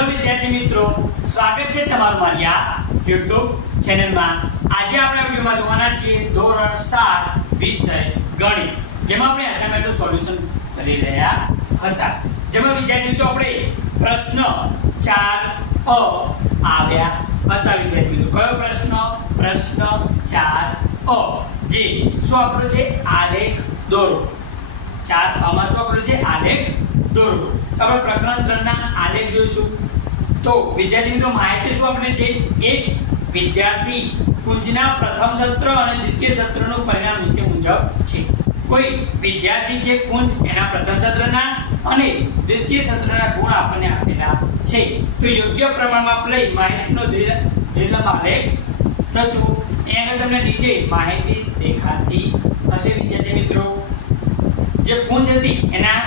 Hello વિદ્યાર્થી મિત્રો, સ્વાગત છે તમારું મારી આ YouTube ચેનલમાં। આજે આપણે વિડિયોમાં જોવાના છીએ ધોરણ 7 વિષય ગણિત, જેમાં આપણે અસાઇનમેન્ટનું સોલ્યુશન કરી રહ્યા હતા। જેમાં વિદ્યાર્થી મિત્રો આપણે પ્રશ્ન 4 આવ્યા હતા। વિદ્યાર્થી મિત્રો કયો પ્રશ્ન? પ્રશ્ન 4 જે શું આપણો છે? આલેખ દોરો। 4 આમાં શું આપણો છે? આલેખ દોરો। આપણે પ્રકરણ 3 ના આલેખ જોઈશું। તો વિદ્યાર્થી મિત્રો માહિતી શું આપણે છે? એક વિદ્યાર્થી કુંજના પ્રથમ સત્ર અને દ્વિતીય સત્રનું પરિણામ નીચે મુજબ છે। કોઈ વિદ્યાર્થી છે કુંજ એના પ્રથમ સત્રના અને દ્વિતીય સત્રના ગુણ આપણને આપેલા છે। તો યોગ્ય પ્રમાણમાં લઈ માહિતીનો દ્વિલંબ આલેખ રચો। અહીંયા તમને નીચે માહિતી દેખાતી હશે વિદ્યાર્થી મિત્રો। જે કુંજ હતી એના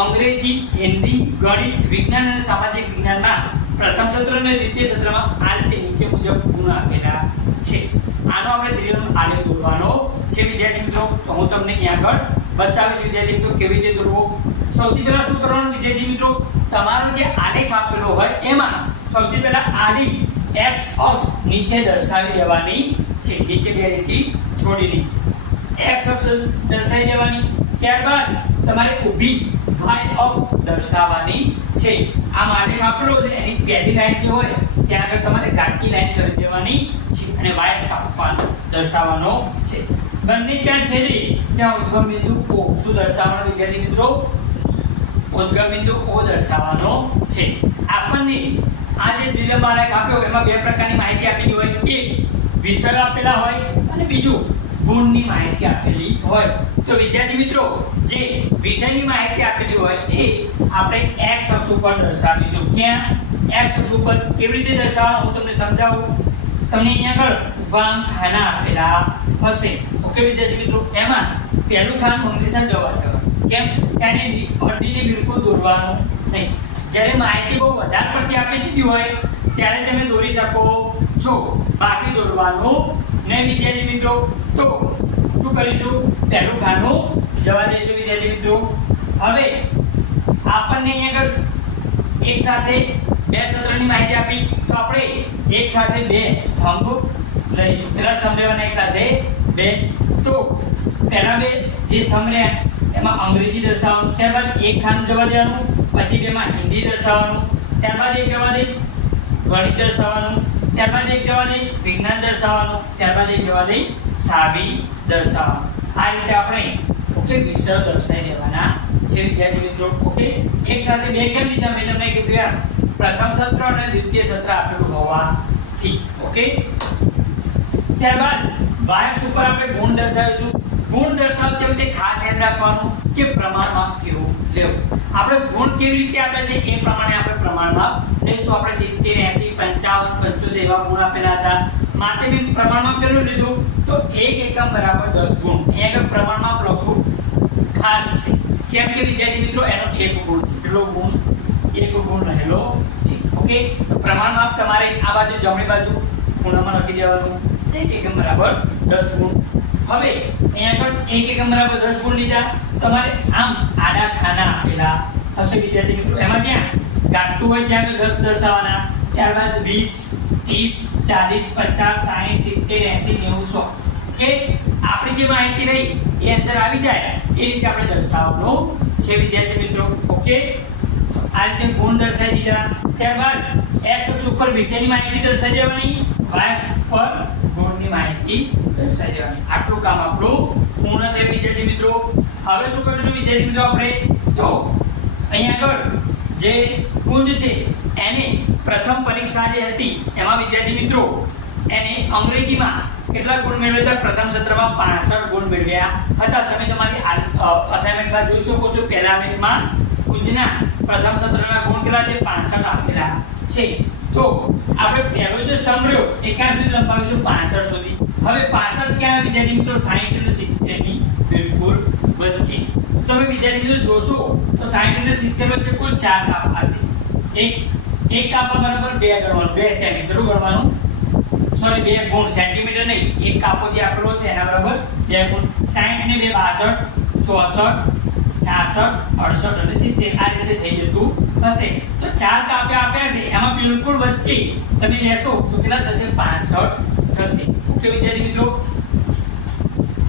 અંગ્રેજી, હિન્દી, ગણિત, વિજ્ઞાન અને સામાજિક વિજ્ઞાનમાં પ્રથમ સત્ર અને દ્વિતીય સત્રમાં આ રીતે નીચે મુજબ ગુણ આપેલા છે। આનો આપણે દ્વિલંબ આલેખ દોરવાનો છે વિદ્યાર્થી મિત્રો। તો હું તમને અહીં આગળ બતાવીશ વિદ્યાર્થી મિત્રો કેવી રીતે દોરવો। સૌથી પહેલા શું કરવાનું વિદ્યાર્થી મિત્રો? તમારો જે આલેખ આપેલો હોય એમાં સૌથી પહેલા આડી x અક્ષ નીચે દર્શાવી દેવાની છે। નીચે બે લીટી છોડીને x અક્ષ દર્શાવી દેવાની। ત્યારબાદ તમારે ઊભી y અક્ષ દર્શાવવાની છે। આમ આલેખ આપેલો છે એની પહેલી લાઈન જે હોય ત્યાં આગળ તમારે ઘાટી લાઈન કરી દેવાની છે અને y અક્ષ દર્શાવવાનો છે। બંને ત્યાં છેદે ત્યાં ઉદ્ગમ બિંદુ O શું દર્શાવવાનો વિદ્યાર્થી મિત્રો? ઉદ્ગમ બિંદુ O દર્શાવવાનો છે। આપણને આ જે દ્વિલંબ આલેખ આપ્યો એમાં બે પ્રકારની માહિતી આપેલી હોય। એક વિષય આપેલા હોય અને બીજું ગુણની માહિતી આપેલી હોય। તો વિદ્યાર્થી મિત્રો જે વિષયની માહિતી આપેલી હોય એ આપણે x અક્ષ ઉપર દર્શાવીશું। ક્યાં? x અક્ષ ઉપર કેવી રીતે દર્શાવવાનું હું તમને સમજાવું। તમને અહીંયા આગળ ઉભાંગ ખાના આપેલા હશે। ઓકે વિદ્યાર્થી મિત્રો, એમાં પહેલું ખાનું હંમેશા જવા દેવાનું। કેમ? એને અડીને બિલકુલ દોરવાનું નહીં। જ્યારે માહિતી બહુ વધારે પડતી આપી દીધી હોય ત્યારે તમે દોરી શકો છો, બાકી દોરવાનું નહીં વિદ્યાર્થી મિત્રો। તો શું કરીશું? પહેલું ખાનું જવા દઈશું વિદ્યાર્થી મિત્રો। હવે આપણને અહીંયા આગળ એક સાથે બે સત્રની માહિતી આપી તો આપણે એક સાથે બે સ્તંભ લઈશું। પહેલા સ્તંભ લેવાના એક સાથે બે। તો પહેલા બે જે સ્તંભ રહ્યા એમાં અંગ્રેજી દર્શાવવાનું, ત્યારબાદ એક ખાનું જવા દેવાનું, પછી બેમાં હિન્દી દર્શાવવાનું, ત્યારબાદ એક જવા દે ગણિત દર્શાવવાનું, ત્યારબાદ એક જવા દે વિજ્ઞાન દર્શાવવાનું, ત્યારબાદ એક જવા દે સાબી દર્શાવવાનું। આ રીતે આપણે ઓકે વિષય દર્શાવી દેવાના છે વિદ્યાર્થી મિત્રો। ઓકે એક સાથે બે કેમ લીધા? મેં તમને કીધું યાર પ્રથમ સત્ર અને દ્વિતીય સત્ર આપેલું હોવાથી। ઓકે ત્યારબાદ y અક્ષ ઉપર આપણે ગુણ દર્શાવીશું। ગુણ દર્શાવતી વખતે ખાસ યાદ રાખવાનું કે પ્રમાણમાં કેવું લેવું। આપણે ગુણ કેવી રીતે આપે છે એ પ્રમાણે આપણે પ્રમાણમાં લઈશું। આપણે 70, 80, 55, 75 એવા ગુણ આપેલા હતા માટે મેં પ્રમાણમાં કેટલું લીધું? તો 1 એકમ બરાબર 10 ગુણ। અહીંયા આગળ પ્રમાણમાં લખવું ખાસ છે કેમ કે વિદ્યાર્થી મિત્રો એનો એક ગુણ છે। કેટલો ગુણ? એક ગુણ રહેલો છે। ઓકે પ્રમાણમાં તમારે આ બાજુ જમણી બાજુ ખૂણામાં લખી દેવાનું 1 એકમ બરાબર 10 ગુણ। હવે અહીંયા આગળ 1 એકમ બરાબર 10 ગુણ લીધા, તમારે આમ આડા ખાના આપેલા હશે વિદ્યાર્થી મિત્રો। એમાં ક્યાં ગાંઠું હોય ત્યાં 10 દર્શાવવાના, ત્યારબાદ 20, 30, 40, 50, 60, 70, 80, 90, 100 કે આપણી જે માહિતી રહી એ અંદર આવી જાય એ રીતે આપણે દર્શાવવાનું છે વિદ્યાર્થી મિત્રો। ઓકે આ રીતે ગુણ દર્શાવી દીધા। ત્યારબાદ x અક્ષ ઉપર વિષયની માહિતી દર્શાવી દેવાની, y અક્ષ ઉપર ગુણની માહિતી દર્શાવી દેવાની। આટલું કામ આપણું પૂર્ણ થયું વિદ્યાર્થી મિત્રો। હવે શું કરીશું વિદ્યાર્થી મિત્રો? આપણે તો અહીંયા આગળ જે કુંજ છે એને પ્રથમ પરીક્ષા જે હતી એમાં વિદ્યાર્થી મિત્રો એને અંગ્રેજીમાં કેટલા ગુણ મેળવ્યા હતા? પ્રથમ સત્રમાં 65 ગુણ મેળવ્યા હતા। તમે તમારી અસાઇનમેન્ટમાં જોઈ શકો છો। પહેલા આલેખમાં કુંજના પ્રથમ સત્રના ગુણ કેટલા છે? 65 આપેલા છે। તો આપણે પહેલો જે સ્તંભ રહ્યો એ ક્યાં સુધી લંબાવીશું? 65 સુધી। હવે 65 ક્યાં વિદ્યાર્થી મિત્રો? 60 અને 70 ની બિલકુલ વચ્ચે। તમે વિદ્યાર્થી મિત્રો જોશો તો 60 અને 70 વચ્ચે કુલ 4 કાપા છે। એક કાપા બરાબર 2 ગણવાનું, 2 સેમી કેટલું ગણવાનું? સોરી 2 ગુણ, સેન્ટીમીટર નહીં। એક કાપો જે આપેલો છે એના બરાબર 2 ગુણ। 60 ને 2 62, 64, 66, 68 અને 70 આ રીતે થઈ જતું હશે। તો ચાર કાપ્યા આપ્યા છે એમાં બિલકુલ વચ્ચે તમે લેશો તો કેટલા થશે 65 થશે ઓકે વિદ્યાર્થી મિત્રો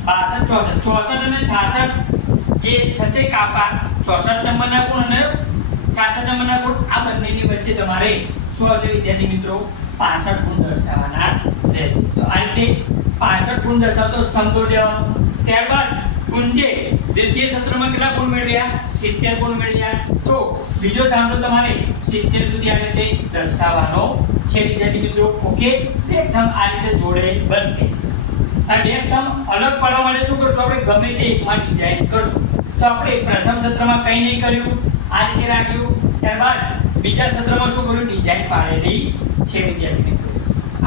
65 64 અને 66 જે થશે કાપા 64 નંબરના ગુણ અને 66 નંબરના ગુણ આ બંનેની વચ્ચે તમારે શું આવશે વિદ્યાર્થી મિત્રો 65 ગુણ દર્શાવવાના રહેશે તો આ રીતે 65 ગુણ દર્શાવતો સ્તંભ તોડી દેવાનો ત્યારબાદ ગુંજે દ્વિતીય સત્રમાં કેટલા ગુણ મેળવ્યા 70 ગુણ મેળવ્યા તો બીજો દાખલો તમારે 70 સુધી આ રીતે દર્શાવવાનો છે વિદ્યાર્થી મિત્રો ઓકે બે સ્તંભ આ રીતે જોડે બનશે આ બે સ્તંભ અલગ પાડવા માટે શું કરશું આપણે ગમે તે એકમાં ડિઝાઇન કરશું તો આપણે પ્રથમ સત્રમાં કંઈ નહીં કર્યું આ રીતે રાખ્યું ત્યારબાદ બીજા સત્રમાં શું કર્યું ડિઝાઇન પાડેલી છે વિદ્યાર્થી મિત્રો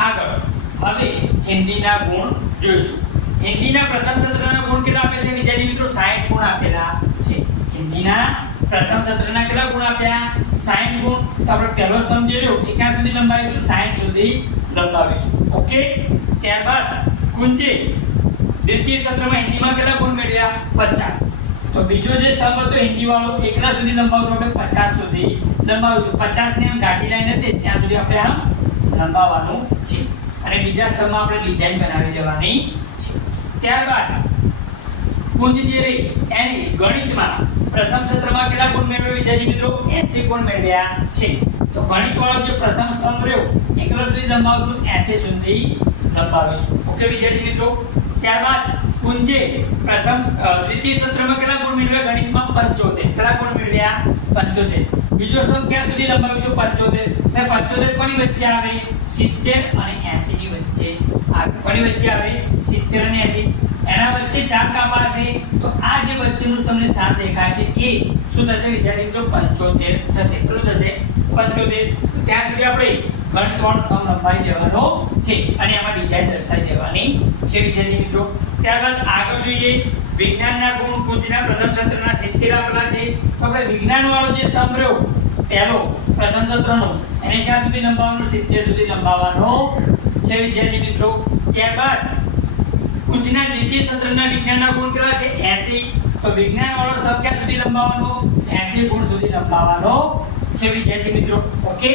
આગળ હવે હિન્દીના ગુણ જોઈશું હિન્દીના પ્રથમ સત્રના ગુણ કેટલા આપે છે વિદ્યાર્થી મિત્રો 60 ગુણ આપેલા છે હિન્દીના પ્રથમ સત્રના કેટલા ગુણ આપ્યા 60 ગુણ તો આપણે પહેલો સ્તંભ જે રહ્યો એ ક્યાં સુધી લંબાવીશું 60 સુધી લંબાવીશું ઓકે ત્યારબાદ ગુંજે દ્વિતીય સત્રમાં હિન્દીમાં કેટલા ગુણ મેળવ્યા 50 તો બીજો જે સ્તંભ હતો હિન્દી વાળો એ કેટલા સુધી લંબાવશું આપણે 50 સુધી લંબાવીશું 50 ની આમ ઘાટી લાઈન હશે ત્યાં સુધી આપણે આમ લંબાવવાનું છે અને બીજા સ્તંભમાં આપણે ડિઝાઇન બનાવી દેવાની છે ત્યારબાદ ગુંજ જે રહી એની ગણિતમાં પ્રથમ સત્રમાં કેટલા ગુણ મેળવ્યા વિદ્યાર્થી મિત્રો 80 ગુણ મેળવ્યા છે તો ગણિત વાળો જે પ્રથમ સ્તંભ રહ્યો એ કેટલા સુધી લંબાવશું 80 સુધી લંબાવીશું ઓકે વિદ્યાર્થી મિત્રો ત્યારબાદ ગુંજે પ્રથમ દ્વિતીય સત્રમાં કેટલા ગુણ મેળવ્યા ગણિતમાં 75 કેટલા ગુણ મેળવ્યા 75 બીજો સ્તંભ ક્યાં સુધી લંબાવીશું 75 ને 75 કોની વચ્ચે આવે 70 અને 80 ની વચ્ચે આવે કોની વચ્ચે આવે 70 અને 80 એના વચ્ચે ચાર કાપા છે તો આ જે વચ્ચેનું તમને સ્થાન દેખાય છે એ શું થશે વિદ્યાર્થી મિત્રો 75 થશે કેટલું થશે 75 તો ત્યાં સુધી આપણે ગણિત વાળો સ્તંભ લંબાવી દેવાનો છે અને આમાં ડિઝાઇન દર્શાવી દેવાની છે વિદ્યાર્થી મિત્રો ત્યારબાદ આગળ જોઈએ વિજ્ઞાનના ગુણ ગુંજના પ્રથમ સત્રના 70 આપેલા છે તો આપણે વિજ્ઞાન વાળો જે સ્તંભ રહ્યો પહેલો પ્રથમ સત્રનો એને ક્યાં સુધી લંબાવવાનો 70 સુધી લંબાવવાનો છે વિદ્યાર્થી મિત્રો ત્યારબાદ ગુંજના દ્વિતીય સત્રના વિજ્ઞાનના ગુણ કેટલા છે 80 તો વિજ્ઞાન વાળો સ્તંભ ક્યાં સુધી લંબાવવાનો 80 ગુણ સુધી લંબાવવાનો છે વિદ્યાર્થી મિત્રો ઓકે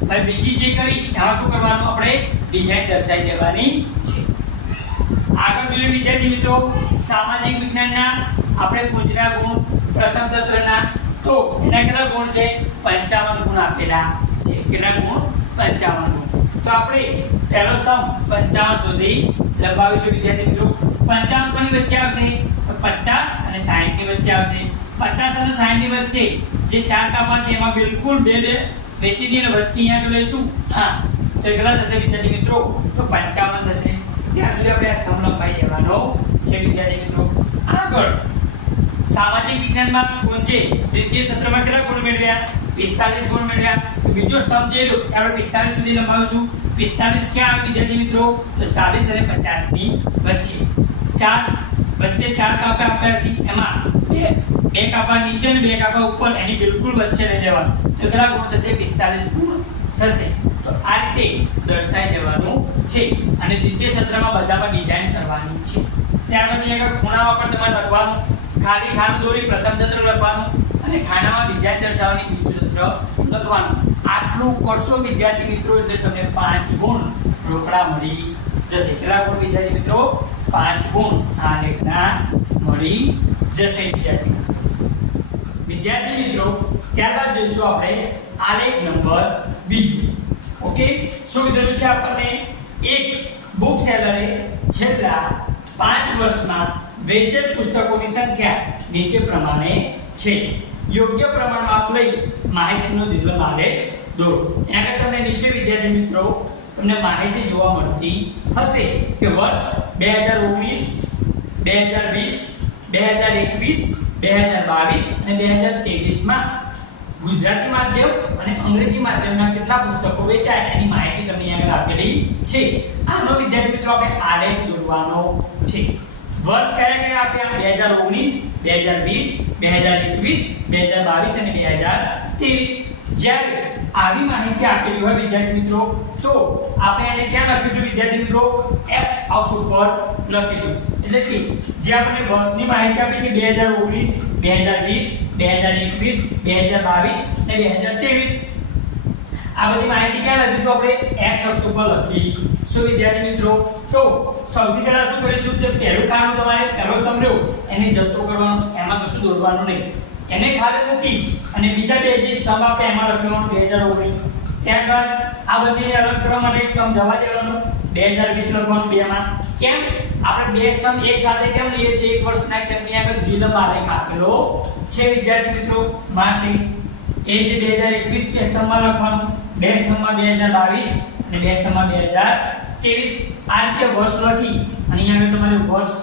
હવે બીજી જે કરી એમાં શું કરવાનું આપણે ડિઝાઇન દર્શાવી દેવાની છે આગળ જોઈએ વિદ્યાર્થી મિત્રો સામાજિક વિજ્ઞાનના આપણે ગુંજના ગુણ પ્રથમ સત્રના તો એના કેટલા ગુણ છે 55 ગુણ આપેલા છે કેટલા ગુણ 55 ગુણ તો આપણે પહેલો સ્તંભ 55 સુધી લંબાવીશું વિદ્યાર્થી મિત્રો 55 કોની વચ્ચે આવશે તો 50 અને 60 ની વચ્ચે આવશે 50 અને 60 ની વચ્ચે જે ચાર કાપા છે એમાં બિલકુલ બે વેચી દઈને વચ્ચે અહીંયા લઈશું હા તો કેટલા થશે વિદ્યાર્થી મિત્રો તો 55 થશે ત્યાં સુધી આપણે આ સ્તંભ લંબાઈ દેવાનો છે વિદ્યાર્થી મિત્રો આગળ સામાજિક વિજ્ઞાનમાં ગુંજે દ્વિતીય સત્રમાં કેટલા ગુણ મેળવ્યા 45 ગુણ મેળવ્યા બીજો સ્તંભ જે રહ્યો આપણે 45 સુધી લંબાવીશું 45 ક્યાં આવે વિદ્યાર્થી મિત્રો તો 40 અને 50 ની વચ્ચે વચ્ચે ચાર કાપા આપ્યા છે એમાં બે કાપા નીચે અને બે કાપા ઉપર એની બિલકુલ વચ્ચે લઈ લેવાનું તો કેટલા ગુણ થશે 45 ગુણ થશે તો આ રીતે દર્શાવી દેવાનું છે અને દ્વિતીય સત્રમાં બધામાં ડિઝાઇન કરવાની છે ત્યારબાદ અહીંયા ખૂણામાં પણ તમારે લખવાનું ખાલી ખાનું દોરી પ્રથમ સત્ર લખવાનું અને ખાનામાં ડિઝાઇન દર્શાવવાની બીજું સત્ર લખવાનું આટલું કરશો વિદ્યાર્થી મિત્રો એટલે તમને 5 ગુણ રોકડા મળી જશે કેટલા ગુણ વિદ્યાર્થી મિત્રો 5 ગુણ આ લેખના મળી જશે વિદ્યાર્થી મિત્રો ત્યારબાદ જોઈશું આપણે આલેખ નંબર બીજો ઓકે શું કીધું છે આપણને એક બુક સેલરે છેલ્લા 5 વર્ષમાં વેચેલ પુસ્તકોની સંખ્યા નીચે પ્રમાણે છે યોગ્ય પ્રમાણમાં આપ લઈ માહિતીનો દીર્ઘ આલેખ દોરો અહીંયા તમને નીચે વિદ્યાર્થી મિત્રો તમને માહિતી જોવા મળતી હશે કે વર્ષ 2019 2020 2021 અને 2023 માં ગુજરાતી માધ્યમ અને અંગ્રેજી માધ્યમના કેટલા પુસ્તકો વેચાયા એની માહિતી તમને અહીંયા આપેલી છે આનો વિદ્યાર્થી મિત્રો આપણે આલેખ દોરવાનો છે વર્ષ કયા કયા આપ્યા 2019 2020 2021 2022 અને 2023 જ્યારે આવી માહિતી આપેલી હોય વિદ્યાર્થી મિત્રો તો આપણે એને ક્યાં લખીશું વિદ્યાર્થી મિત્રો x અક્ષ ઉપર લખીશું એટલે કે જે આપણે વર્ષની માહિતી આપી છે 2019 2020 2021 2022 અને 2023 આ બધી માહિતી ક્યાં લખીશું આપણે x અક્ષ ઉપર લખીશું વિદ્યાર્થી મિત્રો. તો સૌથી પહેલા શું કરીશું કે પહેલું ખાનું તમારે પહેલો સ્તંભ રહ્યો એને જતો કરવાનો, એમાં કશું દોરવાનું નહીં, એને ખાલી મૂકી અને બીજા બે જે સ્તંભ આપણે એમાં લખવાનું 2019. ત્યારબાદ આ બંનેને અલગ કરવા માટે એક સ્તંભ જવા દેવાનો 2020 લખવાનું બેમાં. કેમ આપણે બે સ્તંભ એક સાથે કેમ લઈએ છીએ એક વર્ષના, કેમ કે આગળ દ્વિલંબ આલેખ આપેલો છે વિદ્યાર્થી મિત્રો. માટે એ જે 2021 બે સ્તંભમાં લખવાનું, બે સ્તંભમાં 2022 અને બે સ્તંભમાં 2023. આ રીતે વર્ષ લખી અને અહીંયા આગળ તમારે વર્ષ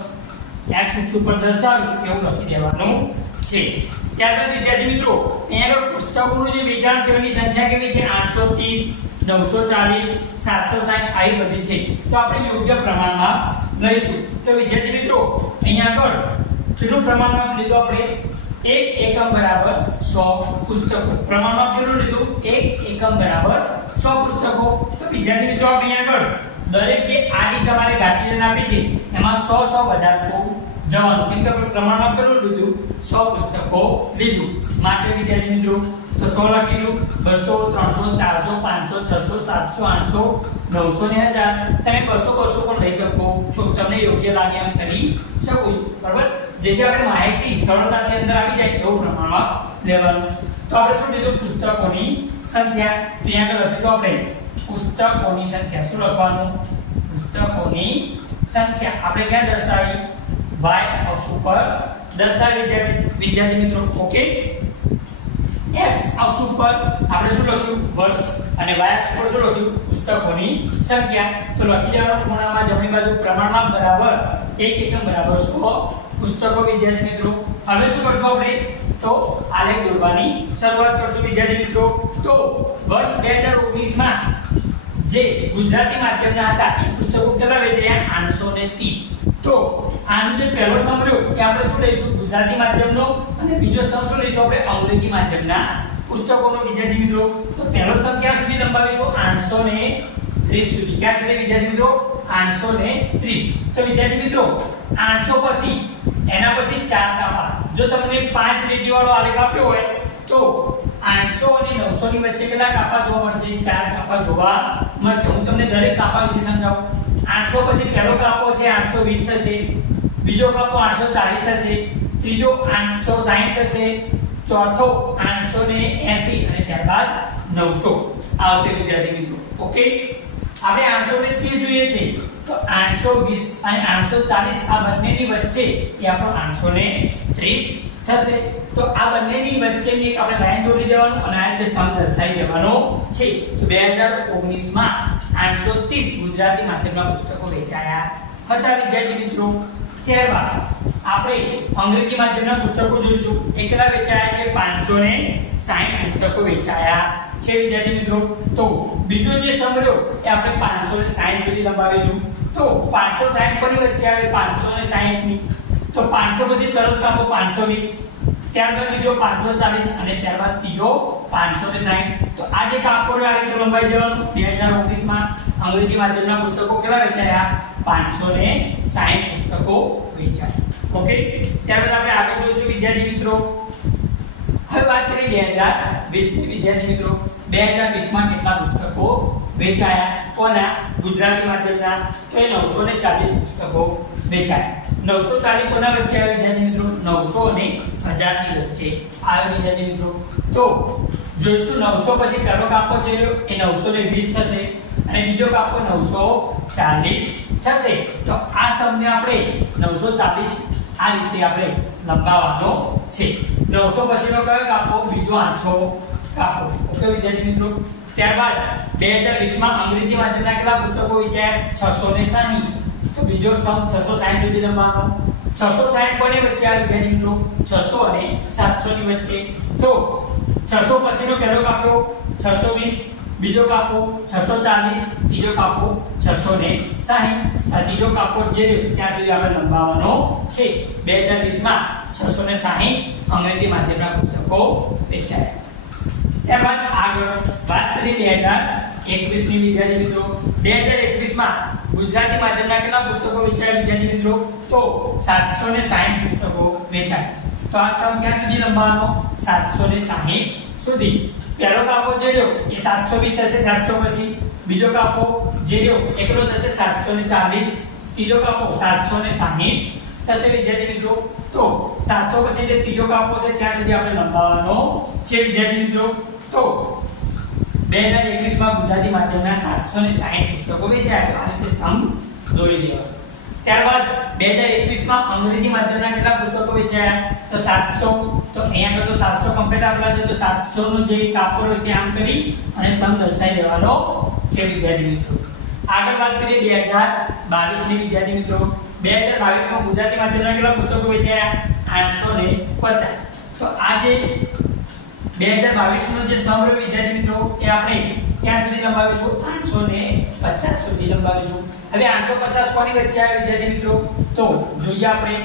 x અક્ષ ઉપર દર્શાવ્યું એવું લખી દેવાનું છે. ત્યારબાદ વિદ્યાર્થી મિત્રો અહીંયા આગળ પુસ્તકોનું જે વેચાણ તેની સંખ્યા કેવી છે 830, 940, 760 આવી બધી છે. તો આપણે યોગ્ય પ્રમાણમાં લઈશું. તો વિદ્યાર્થી મિત્રો અહીંયા આગળ કેટલું પ્રમાણમાં લીધું આપણે 1 એકમ બરાબર 100 પુસ્તકો. પ્રમાણમાં કેટલું લીધું 1 એકમ બરાબર 100 પુસ્તકો. તો વિદ્યાર્થી મિત્રો આપણે અહીંયા આગળ દરેક જે આડી તમારે ગાંઠી આપી છે એમાં 100 વધારતું જવાનું, કેમ કે આપણે પ્રમાણમાં કેટલું લીધું 100 પુસ્તકો લીધું. માટે વિદ્યાર્થી મિત્રો તો 100 લખીશું, 200, 300, 400, 500, 600, 700, 800, 900 ને 1000. તમે 200 પણ લઈ શકો છો, તમને યોગ્ય લાગે એમ કરી શકો, બરાબર. જેથી આપણે માહિતી સરળતાથી અંદર આવી જાય એવું પ્રમાણમાં લેવાનું. તો આપણે શું લીધું પુસ્તકોની સંખ્યા. તો અહીંયા આગળ લખીશું આપણે પુસ્તકોની સંખ્યા. શું લખવાનું પુસ્તકોની સંખ્યા આપણે ક્યાં દર્શાવી y અક્ષ ઉપર દર્શાવી વિદ્યાર્થી મિત્રો. ઓકે, x અક્ષ ઉપર આપણે શું લખ્યું વર્ષ અને y અક્ષ પર શું લખ્યું પુસ્તકોની સંખ્યા. તો લખી દેવાનું ખૂણામાં જમણી બાજુ પ્રમાણમાં બરાબર 1 એકમ બરાબર 100 પુસ્તકો વિદ્યાર્થી મિત્રો. હવે શું કરશું આપણે તો આલેખ દોરવાની શરૂઆત કરશું વિદ્યાર્થી મિત્રો. તો વર્ષ 2019 માં જે ગુજરાતી માધ્યમના હતા એ પુસ્તકો કેટલા વેચાયા 830. તો આનો જે પહેલો સ્તંભ રહ્યો એ આપણે શું લઈશું ગુજરાતી માધ્યમનો અને બીજો સ્તંભ શું લઈશું આપણે અંગ્રેજી માધ્યમના પુસ્તકોનો વિદ્યાર્થી મિત્રો. તો પહેલો સ્તંભ ક્યાં સુધી લંબાવીશું 830 સુધી. ક્યાં સુધી વિદ્યાર્થી મિત્રો 830. તો વિદ્યાર્થી મિત્રો 800 પછી એના પછી 4 કાપા. જો તમને 5 લીટી વાળો આલેખ આપ્યો હોય તો 800 અને 900 ની વચ્ચે કેટલા કાપા જોવા મળશે 4 કાપા જોવા મળશે. હું તમને દરેક કાપા વિશે સમજાવું. 800 પછી પહેલો કાપો છે 820 થશે, બીજો કાપો 840 થશે, ત્રીજો 860 થશે, ચોથો 880 અને ત્યારબાદ 900 આવશે વિદ્યાર્થી મિત્રો. ઓકે, આપણે 830 જોઈએ છે તો 820 અને 840 આ બંનેની વચ્ચે એ આપણો 830 થશે. તો આ બંનેની વચ્ચેની એક આપણે લાઈન દોરી દેવાનું અને આ રીતે સ્તંભ દર્શાવી દેવાનો છે. તો 2019 માં 830 ગુજરાતી માધ્યમના પુસ્તકો વેચાયા હતા વિદ્યાર્થી મિત્રો. ત્યારબાદ આપણે અંગ્રેજી માધ્યમના પુસ્તકો જોઈશું. એ કેટલા વેચાયા છે 560 પુસ્તકો વેચાયા છે વિદ્યાર્થી મિત્રો. તો બીજો જે સ્તંભ રહ્યો એ આપણે 560 સુધી લંબાવીશું. તો 560 કોની વચ્ચે આવે 560 ની. તો 500 પછી તરત કાપો 520, ત્યારબાદ બીજો 540 અને ત્યારબાદ ત્રીજો 560. તો આ જે કાપો રહ્યો આ રીતે લંબાઈ દેવાનું. 2019 માં અંગ્રેજી માધ્યમના પુસ્તકો કેટલા વેચાયા 560 પુસ્તકો વેચાયા. ઓકે, ત્યારબાદ આપણે આગળ જોઈશું વિદ્યાર્થી મિત્રો. હવે વાત કરીએ 2020 ની વિદ્યાર્થી મિત્રો. 2020 માં કેટલા પુસ્તકો વેચાયા કોના ગુજરાતી માધ્યમના? તો એ 940 પુસ્તકો વેચાયા. 940 કોના વચ્ચે આવે વિદ્યાર્થી મિત્રો? 900 અને 1000 ની વચ્ચે આવે વિદ્યાર્થી મિત્રો. તો જોઈશું 900 પછી પહેલો કાપો જે રહ્યો એ 920 થશે અને બીજો કાપો 940 થશે. તો આ સ્તંભને આપણે 940 આ રીતે આપણે લંબાવવાનો છે. 900 પછીનો કયો કાપો? બીજો 800 કાપો. ઓકે વિદ્યાર્થી મિત્રો. ત્યારબાદ 2020 માં અંગ્રેજી માધ્યમના કેટલા પુસ્તકો વેચાયા 660. તો બીજો સ્તંભ 660 સુધી લંબાવવાનો. 660 કોની વચ્ચે આવે વિદ્યાર્થી મિત્રો? 600 અને 700 ની વચ્ચે. તો 600 પછીનો પહેલો કાપો 620, બીજો કાપો 640, ત્રીજો કાપો 660. આ ત્રીજો કાપો જે ત્યાં સુધી આપણે લંબાવવાનો છે. 2020 માં 660 અંગ્રેજી માધ્યમના પુસ્તકો વેચાયા. ત્યારબાદ આગળ વાત કરી 2021 ની વિદ્યાર્થી મિત્રો. 2021 માં ગુજરાતી માધ્યમના કેટલા પુસ્તકો વેચાયા વિદ્યાર્થી મિત્રો? તો 760 પુસ્તકો વેચાયા. તો આ સ્તંભ ક્યાં સુધી લંબાવવાનો? 760 સુધી. પહેલો કાપો જે રહ્યો એ 720 થશે 700 પછી, બીજો કાપો જે રહ્યો એકલો થશે 740, ત્રીજો કાપો 760 થશે વિદ્યાર્થી મિત્રો. તો 700 પછી જે ત્રીજો કાપો છે ત્યાં સુધી આપણે લંબાવવાનો છે વિદ્યાર્થી મિત્રો. તો 2021 માં ગુજરાતી માધ્યમના 760 પુસ્તકો વેચાયા. આ રીતે સ્તંભ દોરી દેવાનો. ત્યારબાદ 2021 માં અંગ્રેજી માધ્યમના કેટલા પુસ્તકો વેચાયા? તો 700. તો અહીંયા આગળ તો 700 કમ્પ્લીટ આપેલા છે, તો 700 નો જે કાપો હોય તે આમ કરી અને સ્તંભ દર્શાવી દેવાનો છે વિદ્યાર્થી મિત્રો. આગળ વાત કરીએ 2022 ની વિદ્યાર્થી મિત્રો. 2022 માં ગુજરાતી માધ્યમના કેટલા પુસ્તકો વેચાયા? 850. તો આ જે 2022 નો જે સ્તંભ રહ્યો વિદ્યાર્થી મિત્રો એ આપણે ક્યાં સુધી લંબાવીશું? 850 સુધી લંબાવીશું. હવે 850 કોની વચ્ચે આવ્યા વિદ્યાર્થી મિત્રો? તો જોઈએ આપણે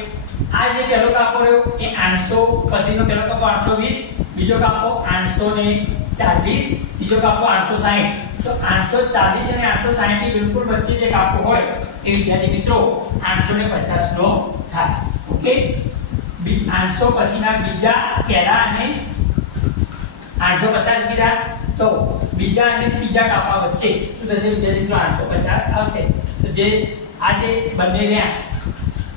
આ જે પહેલો કાપો રહ્યો એ 800 પછીનો પહેલો કાપો 820, બીજો કાપો 840, ત્રીજો કાપો 860. તો 840 અને 860 ની બિલકુલ વચ્ચે જે કાપો હોય એ વિદ્યાર્થી મિત્રો 850 નો થાય. ઓકે, 800 પછીના બીજા પહેલા અને 850 કીધા, તો બીજા અને ત્રીજા કાપા વચ્ચે શું થશે વિદ્યાર્થી મિત્રો? 850 આવશે. તો જે આ જે બંને રહ્યા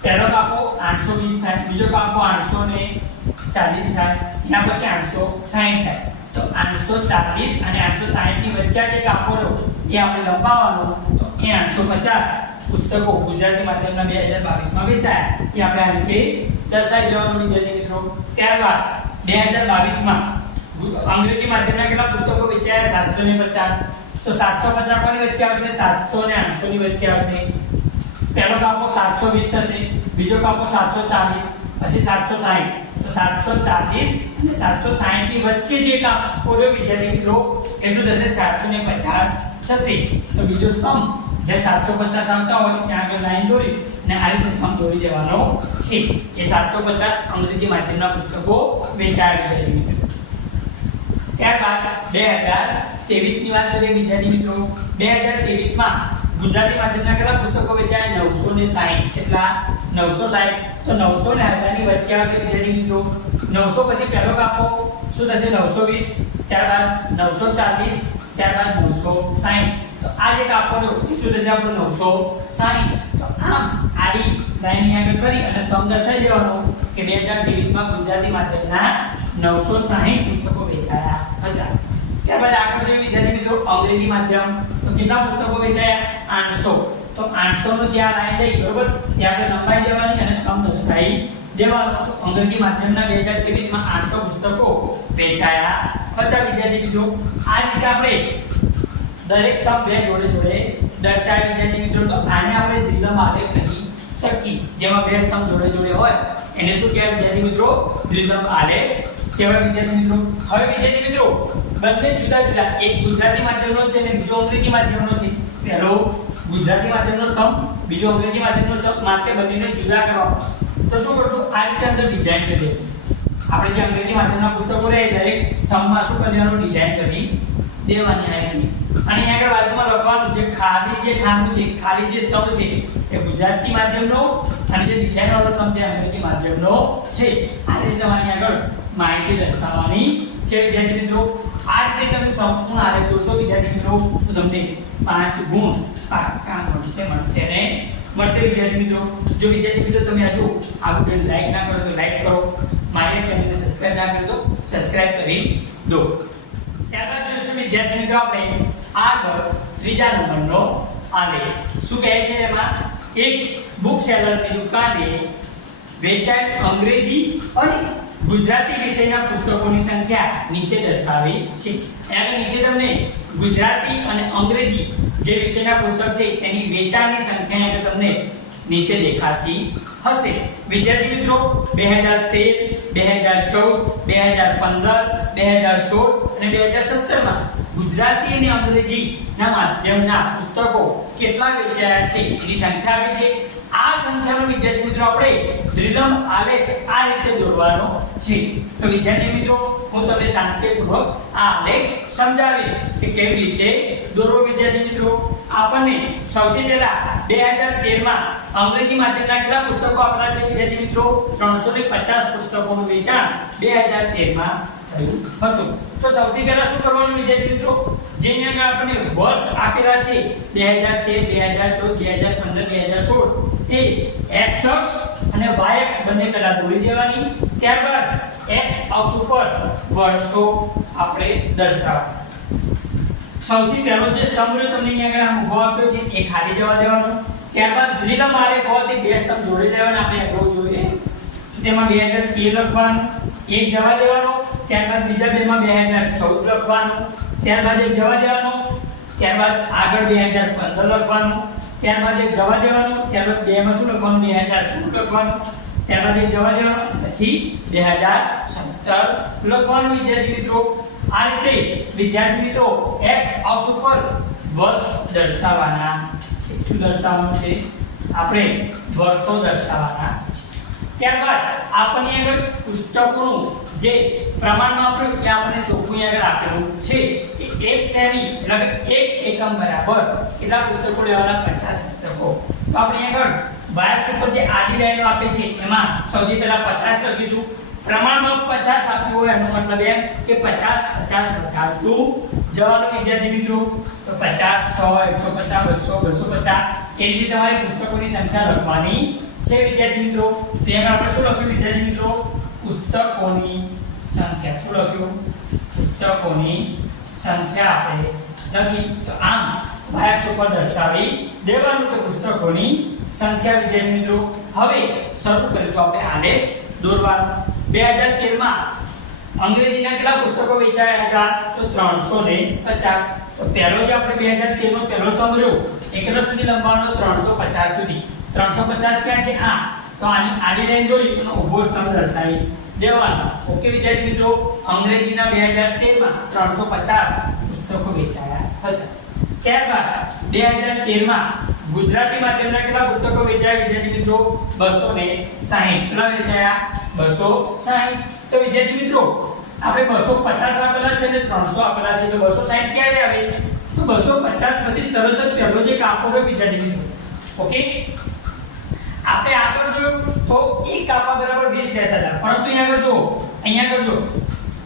પહેલો કાપો 820 થાય, બીજો કાપો 840 થાય, એના પછી 860 થાય. તો 840 અને 860 ની વચ્ચે જે કાપો રહ્યો એ આપણે લંબાવવાનો. તો એ 850 પુસ્તકો ગુજરાતી માધ્યમના 2022 માં વેચાયા એ આપણે આ રીતે દર્શાવી દેવાનું વિદ્યાર્થી મિત્રો. ત્યારબાદ 2022 માં અંગ્રેજી માધ્યમના કેટલા પુસ્તકો વેચાયા? 750. તો 750 કોની વચ્ચે આવશે? 700 અને 800 ની વચ્ચે આવશે. પહેલો કાપો 720 થશે, બીજો કાપો 740, પછી 760. તો 740 અને 760 ની વચ્ચે જે કાપો રહ્યો વિદ્યાર્થી મિત્રો એ શું થશે? 750 થશે. તો બીજો સ્તંભ જે 750 આવતા હોય ત્યાં આગળ લાઈન દોરી અને આ રીતે સ્તંભ દોરી દેવાનો છે. એ 750 અંગ્રેજી માધ્યમના પુસ્તકો વેચાયા વિદ્યાર્થી મિત્રો. ત્યારબાદ 2023 ની વાત કરીએ વિદ્યાર્થી મિત્રો. 2023 માં ગુજરાતી માધ્યમના કેટલા પુસ્તકો વેચાયા? 960. કેટલા? 960. તો 900 ને 1000 ની વચ્ચે આવશે વિદ્યાર્થી મિત્રો. 900 પછી પહેલો કાપો શું થશે? 920, ત્યારબાદ 940, ત્યારબાદ 960. તો આ જે કાપો રહ્યો એ શું થશે આપણો? 960. તો આમ આડી લાઈન આગળ કરી અને સ્તંભ દર્શાવી દેવાનો કે 2023 માં ગુજરાતી માધ્યમના 960 પુસ્તકો વેચાયા હતા. ત્યારબાદ આગળ જોઈએ વિદ્યાર્થી મિત્રો અંગ્રેજી માધ્યમ. તો કેટલા પુસ્તકો વેચાયા? 800. તો 800 નો જે આ લાઈન થઈ બરોબર એ આપણે લંબાઈ દેવાની અને સ્તંભ દર્શાવી દેવાનો. તો અંગ્રેજી માધ્યમના 2023 માં 800 પુસ્તકો વેચાયા હતા વિદ્યાર્થી મિત્રો. આ રીતે આપણે દરેક સ્તંભ બે જોડે જોડે દર્શાવી વિદ્યાર્થી મિત્રો. તો આને આપણે દ્વિલંબ આલેખ કહી શકીએ. જેમાં બે સ્તંભ જોડે જોડે હોય એને શું કહેવાય વિદ્યાર્થી મિત્રો? દ્વિલંબ આલેખ કહેવાય વિદ્યાર્થી મિત્રો. હવે વિદ્યાર્થી મિત્રો બંને જુદા જુદા, એક ગુજરાતી માધ્યમનો છે અને બીજો અંગ્રેજી માધ્યમનો છે. પહેલો ગુજરાતી માધ્યમનો સ્તંભ, બીજો અંગ્રેજી માધ્યમનો સ્તંભ, માટે બંનેને જુદા કરવા. તો શું કરશું? આ રીતે અંદર ડિઝાઇન કરી દઈશું. આપણે જે અંગ્રેજી માધ્યમના પુસ્તકો રહે દરેક સ્તંભમાં શું કરી દેવાનું? ડિઝાઇન કરી દેવાની આ રીતે. અને અહીં આગળ બાજુમાં લખવાનું જે ખાલી જે ખાનું છે, ખાલી જે સ્તંભ છે એ ગુજરાતી માધ્યમનો અને જે ડિઝાઇન વાળો સ્તંભ છે અંગ્રેજી માધ્યમનો છે. આ રીતે તમારી આગળ માહિતી દર્શાવવાની છે વિદ્યાર્થી મિત્રો. આ રીતે તમે સંપૂર્ણ આલેખ દોરશો વિદ્યાર્થી મિત્રો તો તમને 5 ગુણ પાક્કા મળશે ને મળશે વિદ્યાર્થી મિત્રો. જો વિદ્યાર્થી મિત્રો તમે હજુ આ વિડિયો લાઈક ના કરો તો લાઈક કરો, મારી ચેનલને સબસ્ક્રાઇબ ના કરી તો સબસ્ક્રાઇબ કરી દો. ત્યારબાદ જોઈશું વિદ્યાર્થી મિત્રો આપણે આગળ ત્રીજા નંબરનો આલેખ. શું કહે છે એમાં? એક બુક સેલરની દુકાને વેચાયેલ અંગ્રેજી અને ગુજરાતી વિષયના પુસ્તકોની સંખ્યા નીચે દર્શાવી છે. અહીંયા નીચે તમને ગુજરાતી અને અંગ્રેજી જે વિષયના પુસ્તક છે એની વેચાણની સંખ્યા એટલે તમને નીચે દેખાતી હશે. વિદ્યાર્થી મિત્રો 2013, 2014, 2015, 2016 અને 2017 માં ગુજરાતી અને અંગ્રેજી ના માધ્યમના પુસ્તકો કેટલા વેચાયા છે એની સંખ્યા આપી છે. આ સંખ્યાનો વિદ્યાર્થી મિત્રો આપણે દ્વિલંબ આલેખ આ રીતે દોરવાનો છે. તો વિદ્યાર્થી મિત્રો હું તમને શાંતિપૂર્વક આ આલેખ સમજાવીશ કે કેવી રીતે દોરવો. વિદ્યાર્થી મિત્રો આપણને સૌથી પહેલા 2013 માં અંગ્રેજી માધ્યમના કેટલા પુસ્તકો આપેલા છે વિદ્યાર્થી મિત્રો? 350 પુસ્તકોનું વેચાણ 2013 માં થયું હતું. તો સૌથી પહેલા શું કરવાનું વિદ્યાર્થી મિત્રો, જે અહીંયા આપણને વર્ષ આપેલા છે 2013 2014 2015 2016 એ x અક્ષ અને y અક્ષ બંને પહેલા દોરી દેવાની. ત્યારબાદ x અક્ષ ઉપર વર્ષો આપણે દર્શાવવા. સૌથી પહેલો જે સ્તંભ રહ્યો તમને અહીંયા આગળ ઊભો આપ્યો છે એ ખાલી જવા દેવાનો. ત્યારબાદ દ્વિલંબ આલેખ હોવાથી બે સ્તંભ જોડી દેવાના. આપણે અગાઉ જોઈએ તેમાં 2013 લખવાનું, એક જવા દેવાનો. ત્યારબાદ બીજા બેમાં 2014 લખવાનું, ત્યારબાદ એક જવા દેવાનો. ત્યારબાદ આગળ 2015 લખવાનું, ત્યારબાદ એક જવા દેવાનો. ત્યારબાદ બેમાં શું લખવાનું 2016 લખવાનું, ત્યારબાદ એક જવા દેવાનો, પછી 2017 લખવાનું. વિદ્યાર્થી મિત્રો આ રીતે વિદ્યાર્થી મિત્રો x અક્ષ ઉપર વર્ષ દર્શાવવાના છે. શું દર્શાવવાનું છે? આપણે વર્ષો દર્શાવવાના છે. ત્યારબાદ આપણને આગળ પુસ્તકોનું જે પ્રમાણમાં આપ્યું કે આપણને ચોખ્ખું આગળ આપેલું છે કે 1 સેમી એટલે કે 1 એકમ બરાબર કેટલા પુસ્તકો લેવાના? 50 પુસ્તકો. તો આપણે આગળ y અક્ષ ઉપર જે આડી લાઈનો આપે છે એમાં સૌથી પહેલા 50 લખીશું. પ્રમાણમાં 50 આપ્યું હોય એનો મતલબ એમ કે 50 50 વધારતું જવાનું. વિદ્યાર્થી મિત્રો તો 50 100 150 200 250 એ રીતે તમારે પુસ્તકોની સંખ્યા લખવાની છે. વિદ્યાર્થી મિત્રો તો એમાં આપણે શું લખ્યું વિદ્યાર્થી મિત્રો? પુસ્તકોની સંખ્યા. શું લખ્યું? પુસ્તકોની સંખ્યા આપણે લખી. તો આમ y અક્ષ ઉપર દર્શાવી દેવાનું કે પુસ્તકોની સંખ્યા. વિદ્યાર્થી મિત્રો હવે શરૂ કરીશું આપણે આલેખ દોરવાનું. 2013 માં અંગ્રેજીના કેટલા પુસ્તકો વેચાયા હતા? તો 350. તો પહેલો જે આપણે 2013 નો પહેલો સ્તંભ રહ્યો એ કેટલા સુધી લંબાવવાનો? 350 સુધી. 350 ક્યાં છે? આ તો આની આડી લાઈન દોરી અને ઊભો સ્તંભ દર્શાવી દેવાનો. ઓકે વિદ્યાર્થી મિત્રો અંગ્રેજીના 2013 માં 350 પુસ્તકો વેચાયા હતા. ત્યારબાદ 2013 માં ગુજરાતી માધ્યમના કેટલા પુસ્તકો વેચાયા? વિદ્યાર્થી મિત્રો 260. કેટલા વેચાયા? 260. તો વિદ્યાર્થી મિત્રો આપણે 250 આપેલા છે અને 300 આપેલા છે તો 260 ક્યારે આવે? તો 250 પછી તરત જ પહેલો જે કાપો રહ્યો વિદ્યાર્થી મિત્રો. ઓકે આપણે આગળ જોયું તો એક કાપા બરાબર 20 લેતા હતા, પરંતુ અહીંયા આગળ જો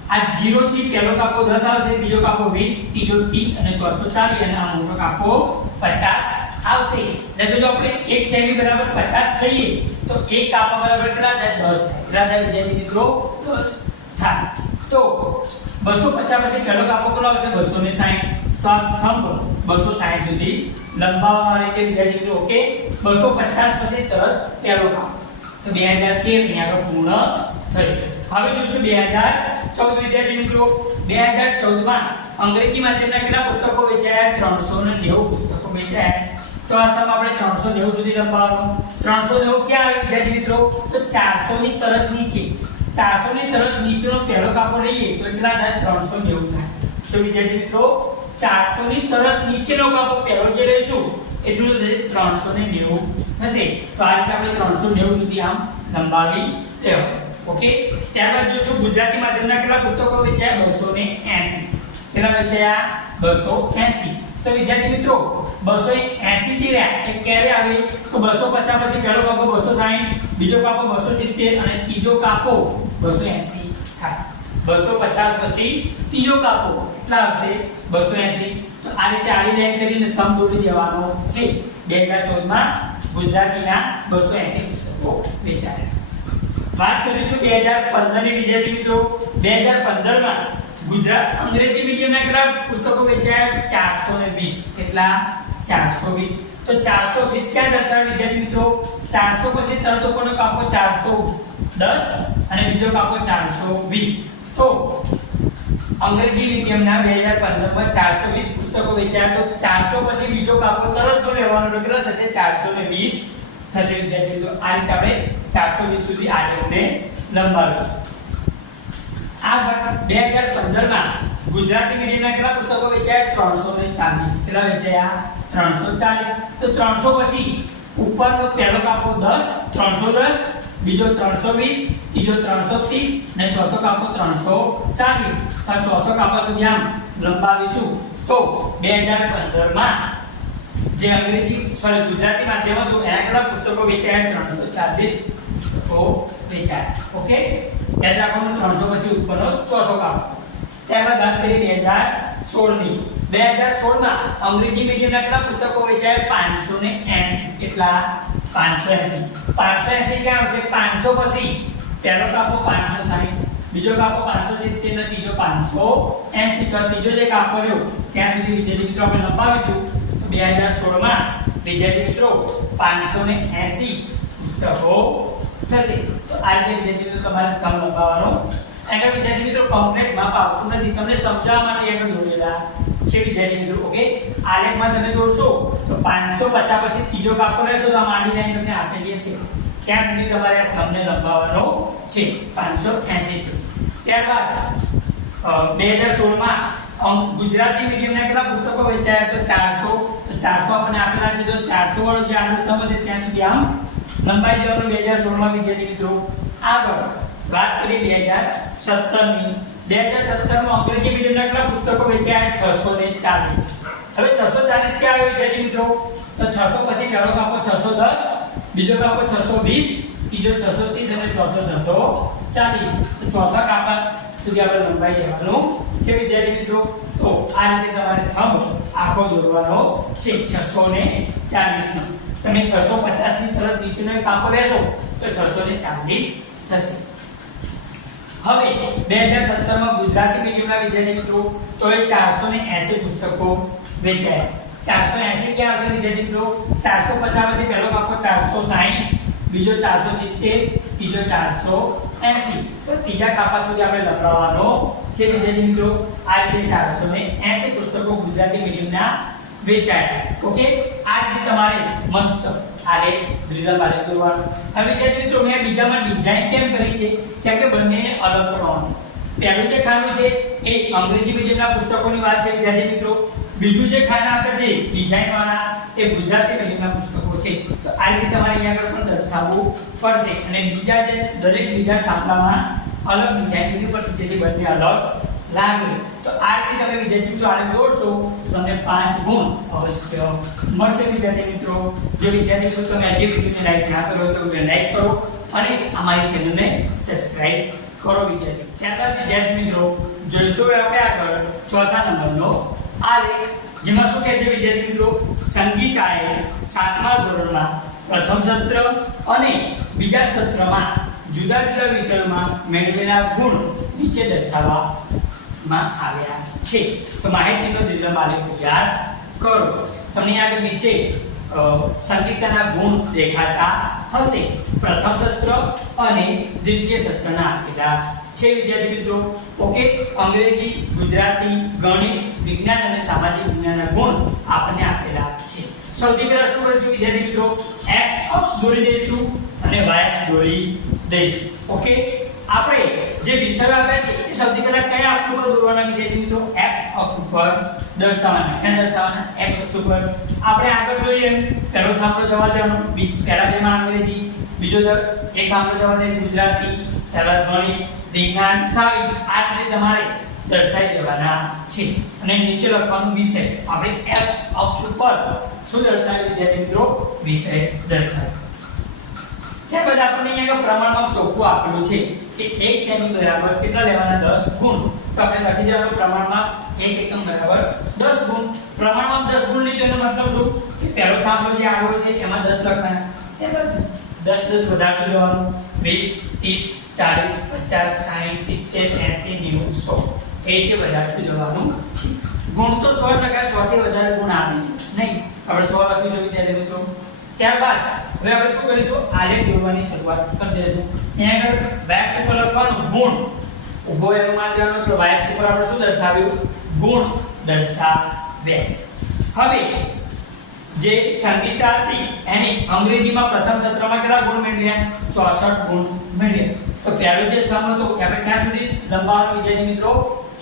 આ 0 થી પહેલો કાપો 10 આવશે, બીજો કાપો 20, ત્રીજો 30 અને ચોથો 40 અને આ મોટો કાપો 50 આવશે. એટલે જો આપણે 1 સેમી બરાબર 50 કરીએ તો એક કાપા બરાબર કેટલા થાય? 10 થાય. કેટલા થાય વિદ્યાર્થી મિત્રો? 10 થાય. તો 250 પછી પહેલો કાપો કેટલો આવશે? 260. તો આ સ્તંભ 260 સુધી લંબાવવાનો રહે છે વિદ્યાર્થી મિત્રો. ઓકે 250 પછી તરત પહેલો કાપો. તો 2013 અહીંયા આગળ પૂર્ણ થયું. હવે જોઈશું 2014 વિદ્યાર્થી મિત્રો. 2014 માં અંગ્રેજી માધ્યમના કેટલા પુસ્તકો વેચાયા? 390 પુસ્તકો વેચાયા. તો આ સ્તંભ આપણે 390 સુધી લંબાવવાનો. 390 ક્યાં આવે વિદ્યાર્થી મિત્રો? તો 400 ની તરત નીચે. 400 ની તરત નીચેનો પહેલો કાપો લઈએ તો કેટલા થાય? 390 થાય. શું વિદ્યાર્થી મિત્રો? 400 ની તરત નીચેનો કાપો પહેલો જે લઈશું એ શું થશે? 390 થશે. તો આ રીતે આપણે 390 સુધી આમ લંબાવી દેવા. ઓકે ત્યારબાદ જોઈશું ગુજરાતી માધ્યમના કેટલા પુસ્તકો વેચાયા? 280. કેટલા વેચાયા? 280. તો વિદ્યાર્થી મિત્રો 280 થી રહ્યા એ ક્યારે આવે? તો 250 પછી પહેલો કાપો 260, બીજો કાપો 270 અને ત્રીજો કાપો 280 થાય. 250 પછી ત્રીજો કાપો કેટલા આવશે? 280. તો આ રીતે આડી લાઈન કરીને સ્તંભ દોરી દેવાનો છે. 2014 માં ગુજરાતીના 280 પુસ્તકો વેચાયા. વાત કરીશું 2015 ની વિદ્યાર્થી મિત્રો. 2015 માં ગુજરાત અંગ્રેજી મીડિયમના કેટલા પુસ્તકો વેચાયા? 420. કેટલા? 420. તો 420 ક્યાં દર્શાવે વિદ્યાર્થી મિત્રો? 400 પછી તરત ઉપરનો કાપો 410 અને બીજો કાપો 420. તો અંગ્રેજી મીડિયમના 2015 માં 420 પુસ્તકો વેચાયા. તો 400 પછી બીજો કાપો તરત તો લેવાનો કેટલા થશે? 420 થશે વિદ્યાર્થી મિત્રો. આ રીતે આપણે 420 સુધી આલેખને લંબાવીશું. આગળ 2015 માં ગુજરાતી મીડિયમના કેટલા પુસ્તકો વેચાયા? 340. કેટલા વેચાયા? 340. તો 300 પછી ઉપરનો પહેલો કાપો 10, 310, બીજો 320, ત્રીજો 330 અને ચોથો કાપો 340. આ ચોથો કાપા સુધી આમ લંબાવીશું. તો 2015 માં જે ગુજરાતી માધ્યમ હતું એના કેટલા પુસ્તકો વેચાયા? 340 પુસ્તકો વેચાયા. ઓકે યાદ રાખવાનું 300 પછી ઉપરનો ચોથો કાપો. ત્યારબાદ વાત કરીએ 2016 ની. 2016 માં અંગ્રેજી મીડિયમના કેટલા પુસ્તકો વેચાયા? 580. કેટલા? 580. 580 ક્યાં આવશે? 500 પછી પહેલો કાપો 560, બીજો કાપો 570 ને ત્રીજો 580. તો ત્રીજો જે કાપો રહ્યો ત્યાં સુધી વિદ્યાર્થી મિત્રો આપણે લંબાવીશું. તો 2016 માં વિદ્યાર્થી મિત્રો 580 પુસ્તકો થશે. તો આ રીતે વિદ્યાર્થી મિત્રો તમારે સ્તંભ લંબાવવાનો. આગળ વિદ્યાર્થી મિત્રો કમ્પ્લીટ માપ આવતું નથી, તમને સમજાવવા માટે આગળ દોરેલા છે વિદ્યાર્થી મિત્રો. ઓકે, આલેખમાં તમે દોરશો તો 550 પછી ત્રીજો કાપો રહેશો તો આ માંડી લાઈન તમને આપેલી હશે ત્યાં સુધી તમારે આ સ્તંભને લંબાવવાનો છે 580 સુધી. ત્યારબાદ 2016 માં ગુજરાતી મીડિયમના કેટલા પુસ્તકો વેચાયા? તો 400. તો 400 આપણને આપેલા છે, તો 400 વાળો જે આડો સ્તંભ હશે ત્યાં સુધી આમ લંબાઈ દેવાનું 2016 માં વિદ્યાર્થી મિત્રો. આગળ વાત કરીએ 2017 ની. 2017 માં અંગ્રેજી મીડિયમના કેટલા પુસ્તકો વેચાયા? 640. હવે 640 ક્યાં આવે વિદ્યાર્થી મિત્રો? તો 600 પછી પહેલો કાપો 610, બીજો કાપો 620, ત્રીજો 630 અને ચોથો 640. તો ચોથા કાપા સુધી આપણે લંબાઈ દેવાનું છે વિદ્યાર્થી મિત્રો. તો આ રીતે તમારે થંભ આખો દોરવાનો છે 640 માં. તમે 650 ની તરફ નીચેનો એક કાપો લેશો તો 640 થશે. હવે 2017 માં ગુજરાતી મીડિયમના વિદ્યાર્થી મિત્રો તો એ 480 પુસ્તકો વેચાયા. 480 ક્યાં આવશે વિદ્યાર્થી મિત્રો? 450 પછી પહેલો કાપો 460, બીજો 470, ત્રીજો 480. તો ત્રીજા કાપા સુધી આપણે લંબાવવાનો છે વિદ્યાર્થી મિત્રો. આ રીતે 480 પુસ્તકો ગુજરાતી મીડિયમના વેચાયા. ઓકે, આ રીતે તમારે મસ્ત આલેખ દ્વિધમ આલેખ દોરવાનો. હવે વિદ્યાર્થી મિત્રો મેં બીજામાં ડિઝાઇન કેમ કરી છે? કેમ કે બંનેને અલગ કરવાનું. પહેલું જે ખાનું છે એ અંગ્રેજી મીડિયમના પુસ્તકોની વાત છે વિદ્યાર્થી મિત્રો. બીજું જે ખાના આપે છે ડિઝાઇન વાળા એ ગુજરાતી મીડિયમના પુસ્તકો છે. તો આ રીતે તમારે અહીંયા આગળ પણ દર્શાવવું પડશે અને બીજા જે દરેક બીજા તાંબામાં અલગ ડિઝાઇન લીધી પડશે જેથી બંને અલગ લાગે. તો આ રીતે તમે વિદ્યાર્થી મિત્રો આને દોરશો તો તમને 5 ગુણ અવશ્ય મળશે વિદ્યાર્થી મિત્રો. જો વિદ્યાર્થી મિત્રો તમે આજે વિડિયોને લાઈક ના કરો તો લાઈક કરો અને અમારી ચેનલને સબસ્ક્રાઇબ કરો વિદ્યાર્થી. ત્યારબાદ વિદ્યાર્થી મિત્રો જોઈશું આપણે આગળ ચોથા નંબરનો આલેખ, જેમાં શું કહે છે વિદ્યાર્થી મિત્રો? સંગીતાએ 7મા ધોરણમાં પ્રથમ સત્ર અને બીજા સત્રમાં જુદા જુદા વિષયોમાં મેળવેલા ગુણ નીચે દર્શાવવામાં આવ્યા છે. તો માહિતીનો દ્વિધમ આલેખ તૈયાર કરો. તમને આગળ નીચે સંગીતાના ગુણ દેખાતા હશે. પ્રથમ સત્ર અને દ્વિતીય સત્રના આપેલા છે વિદ્યાર્થી મિત્રો. ઓકે, અંગ્રેજી, ગુજરાતી, ગણિત, વિજ્ઞાન અને સામાજિક વિજ્ઞાનના ગુણ આપણને આપેલા છે. સૌથી પહેલા શું કરીશું વિદ્યાર્થી મિત્રો? x અક્ષ દોરી દઈશું અને y અક્ષ દોરી દઈશું. ઓકે, આપણે જે વિષયો આપ્યા છે એ સૌથી પહેલા કયા અક્ષ ઉપર દોરવાના વિદ્યાર્થી મિત્રો? x અક્ષ ઉપર દર્શાવવાના. ક્યાં દર્શાવવાના? x અક્ષ ઉપર. આપણે આગળ જોઈએ પહેલો થાંભલો જવા દેવાનો, પહેલા બેમાં અંગ્રેજી, બીજો એક થાંભલો જવા દે ગુજરાતી, ત્યારબાદ ગણિત, વિજ્ઞાન, સાહિત્ય. આ રીતે તમારે દર્શાવી દેવાના છે અને નીચે લખવાનું વિષય. આપણે x અક્ષ ઉપર શું દર્શાવી વિદ્યાર્થી મિત્રો? વિષય દર્શાવી. ત્યારબાદ આપણને અહીંયા પ્રમાણમાં ચોખ્ખું આપેલું છે કે 1 સેમી બરાબર કેટલા લેવાના? 10 ગુણ. તો આપણે લખી દેવાનું પ્રમાણમાં 1 એકમ બરાબર 10 ગુણ. પ્રમાણમાં 10 ગુણ લીધો એનો મતલબ શું? કે પહેલો થાંભલો જે આગળ છે એમાં 10 લખવાના. ત્યારબાદ 10 વધારતું જવાનું. 20, 30, 40, 50, 60, 70, 80, 90, 100 એ રીતે વધારતું જવાનું છે. ગુણ તો 100% 100 થી વધારે ગુણ આવે નહીં. આપણે 100 લખીશું વિદ્યાર્થી મિત્રો. ત્યારબાદ હવે આપણે શું કરીશું? આલેખ દોરવાની શરૂઆત કરી દઈશું. અહીંયા આગળ y અક્ષ ઉપર લખવાનું ગુણ, ઊભો એરો મારી દેવાનો. તો y અક્ષ ઉપર આપણે શું દર્શાવ્યું? ગુણ દર્શાવ્યા. હવે જે સંગીતા હતી એની અંગ્રેજીમાં પ્રથમ સત્રમાં કેટલા ગુણ મેળવ્યા? 64 ગુણ મેળવ્યા. તો પહેલો જે સ્તંભ હતો આપણે ક્યાં સુધી લંબાવવાનો વિદ્યાર્થી મિત્રો?